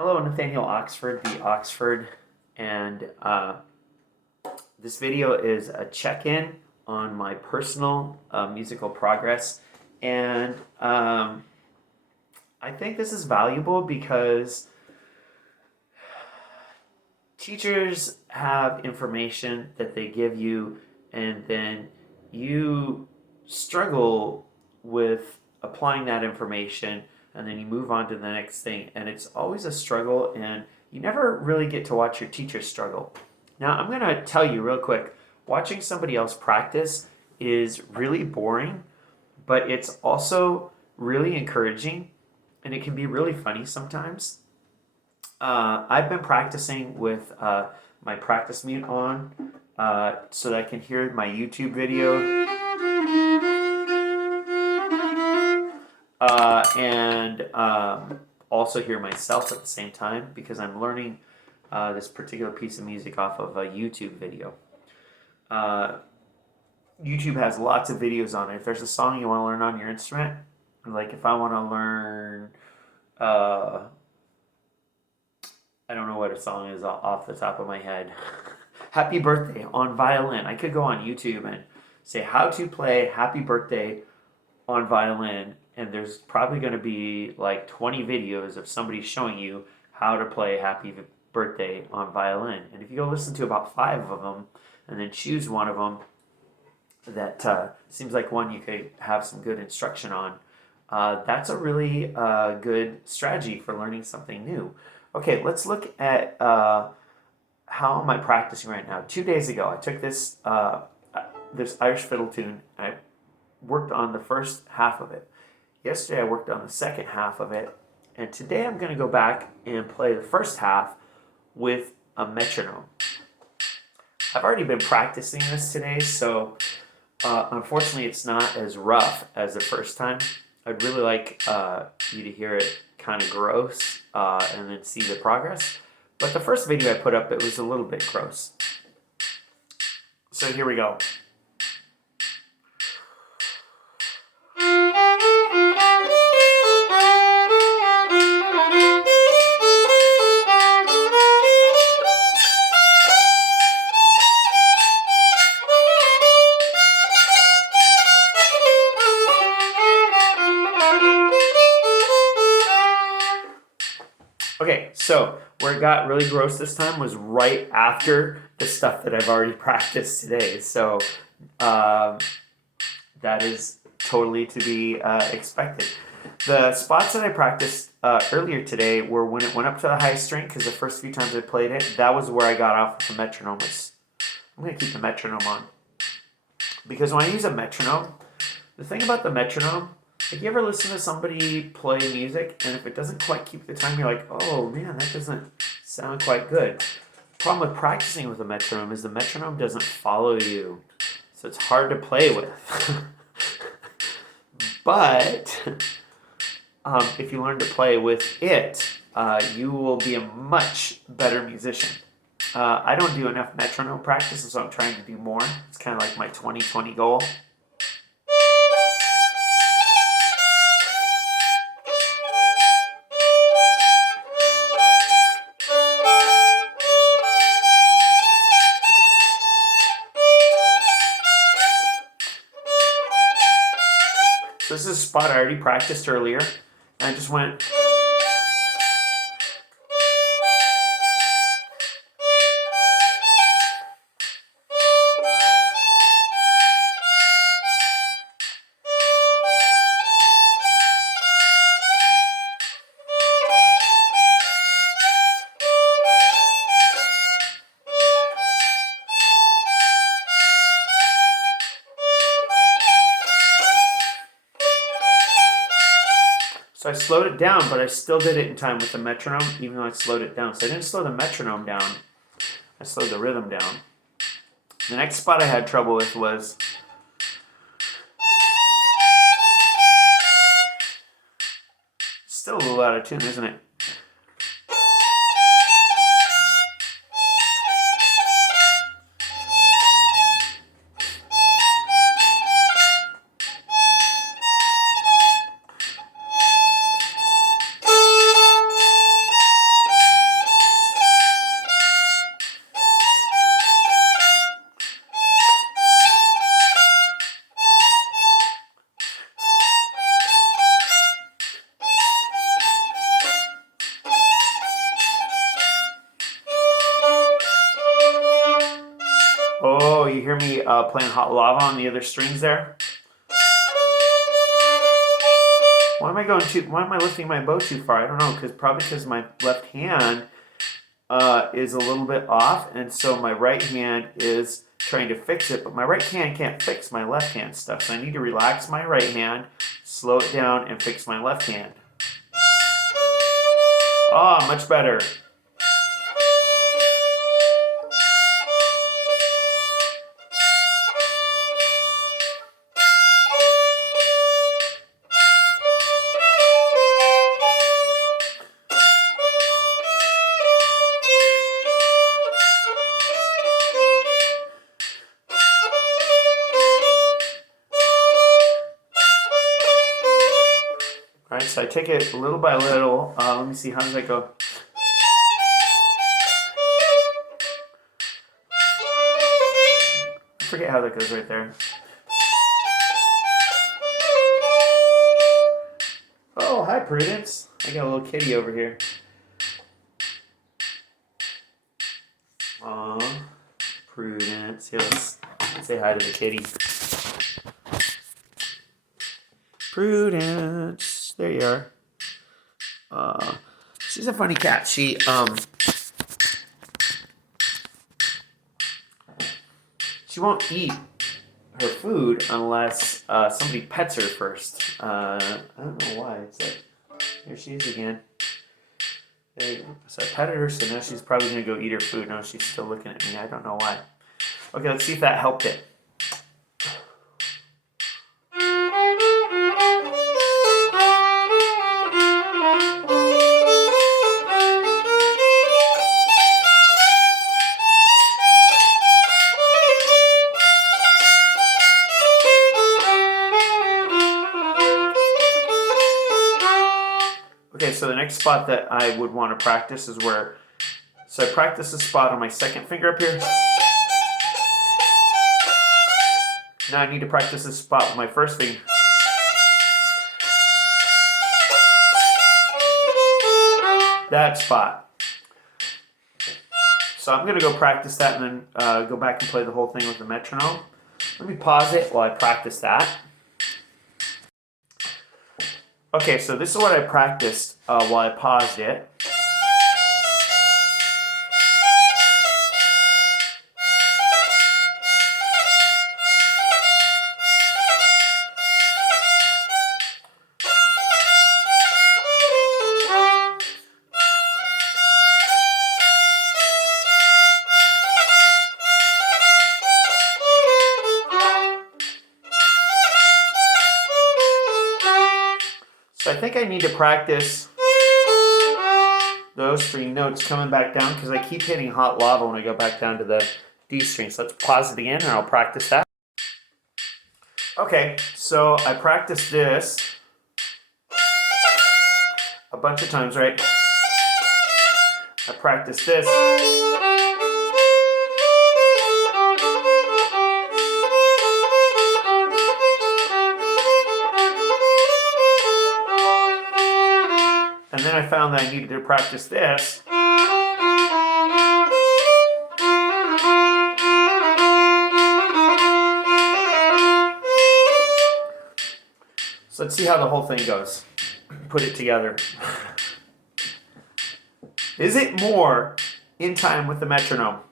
Hello, Nathaniel Oxford, the Oxford, and this video is a check-in on my personal musical progress, and I think this is valuable because teachers have information that they give you, and then you struggle with applying that information, and then you move on to the next thing, and it's always a struggle, and you never really get to watch your teacher struggle. Now, I'm going to tell you real quick, watching somebody else practice is really boring, but it's also really encouraging, and it can be really funny sometimes. I've been practicing with my practice mute on so that I can hear my YouTube video and also hear myself at the same time because I'm learning this particular piece of music off of a YouTube video. YouTube has lots of videos on it. If there's a song you want to learn on your instrument, like if I want to learn I don't know what a song is off the top of my head. Happy Birthday on violin. I could go on YouTube and say how to play Happy Birthday on violin, and there's probably going to be like 20 videos of somebody showing you how to play Happy Birthday on violin. And if you go listen to about 5 of them and then choose one of them that seems like one you could have some good instruction on, that's a really good strategy for learning something new. Okay, let's look at how am I practicing right now. 2 days ago, I took this Irish fiddle tune and I worked on the first half of it. Yesterday, I worked on the second half of it, and today I'm going to go back and play the first half with a metronome. I've already been practicing this today, so unfortunately, it's not as rough as the first time. I'd really like you to hear it kind of gross and then see the progress. But the first video I put up, it was a little bit gross. So here we go. Okay, so where it got really gross this time was right after the stuff that I've already practiced today. So that is totally to be expected. The spots that I practiced earlier today were when it went up to the high string, because the first few times I played it, that was where I got off with the metronome. I'm going to keep the metronome on. Because when I use a metronome, the thing about the metronome, like you ever listen to somebody play music and if it doesn't quite keep the time, you're like, oh man, that doesn't sound quite good. The problem with practicing with a metronome is the metronome doesn't follow you. So it's hard to play with. But if you learn to play with it, you will be a much better musician. I don't do enough metronome practice, so I'm trying to do more. It's kind of like my 2020 goal. So this is a spot I already practiced earlier, and I just went. So I slowed it down, but I still did it in time with the metronome, even though I slowed it down. So I didn't slow the metronome down, I slowed the rhythm down. The next spot I had trouble with was still a little out of tune, isn't it? you hear me playing Hot Lava on the other strings there? Why am I lifting my bow too far? I don't know, probably because my left hand is a little bit off, and so my right hand is trying to fix it, but my right hand can't fix my left hand stuff, so I need to relax my right hand, slow it down, and fix my left hand. Ah, much better. All right, so I take it little by little. Let me see, how does that go? I forget how that goes right there. Oh, hi, Prudence. I got a little kitty over here. Aw, Prudence. Here, let's say hi to the kitty. Prudence. There you are. She's a funny cat. She won't eat her food unless somebody pets her first. I don't know why. It's like, here she is again. There you go. So I petted her, so now she's probably going to go eat her food. No, she's still looking at me. I don't know why. Okay, let's see if that helped it. Okay, so the next spot that I would want to practice is where, so I practice the spot on my second finger up here. Now I need to practice this spot with my first finger. That spot. So I'm going to go practice that and then go back and play the whole thing with the metronome. Let me pause it while I practice that. Okay, so this is what I practiced while I paused it. So I think I need to practice those three notes coming back down because I keep hitting Hot Lava when I go back down to the D string. So let's pause it again and I'll practice that. Okay, so I practiced this a bunch of times, right? I practiced this. And then I found that I needed to practice this. So let's see how the whole thing goes. Put it together. Is it more in time with the metronome?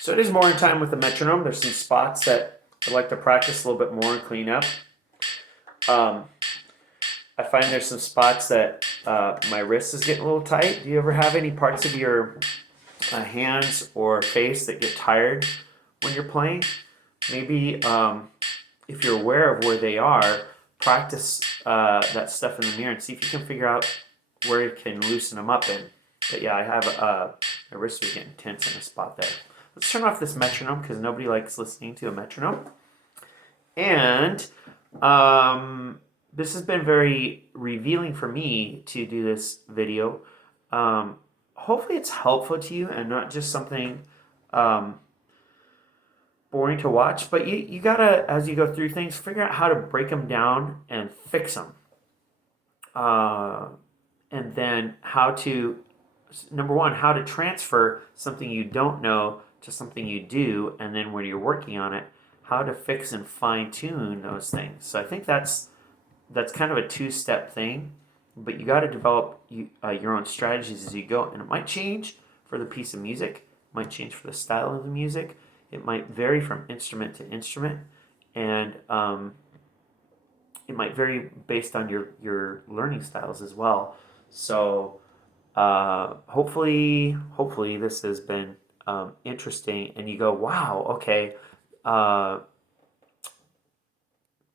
So it is more in time with the metronome. There's some spots that I'd like to practice a little bit more and clean up. I find there's some spots that my wrist is getting a little tight. Do you ever have any parts of your hands or face that get tired when you're playing? Maybe if you're aware of where they are, practice that stuff in the mirror and see if you can figure out where you can loosen them up in. But yeah, I have my wrist was getting tense in a spot there. Let's turn off this metronome because nobody likes listening to a metronome. And this has been very revealing for me to do this video. Hopefully it's helpful to you and not just something um, boring to watch, but you gotta, as you go through things, figure out how to break them down and fix them. Uh, and then how to, number one, how to transfer something you don't know to something you do, and then when you're working on it, how to fix and fine tune those things. So I think that's kind of a two-step thing, but you got to develop your own strategies as you go, and it might change for the piece of music, might change for the style of the music, it might vary from instrument to instrument, and it might vary based on your learning styles as well. So hopefully this has been interesting, and you go, wow, okay. Uh,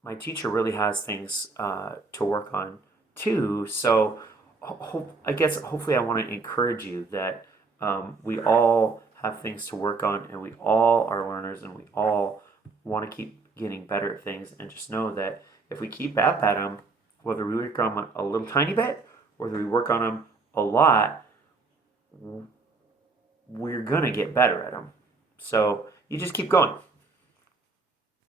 my teacher really has things to work on too. So I guess hopefully I want to encourage you that we all have things to work on, and we all are learners, and we all want to keep getting better at things. And just know that if we keep at them, whether we work on them a little tiny bit, whether we work on them a lot, we're gonna get better at them. So you just keep going.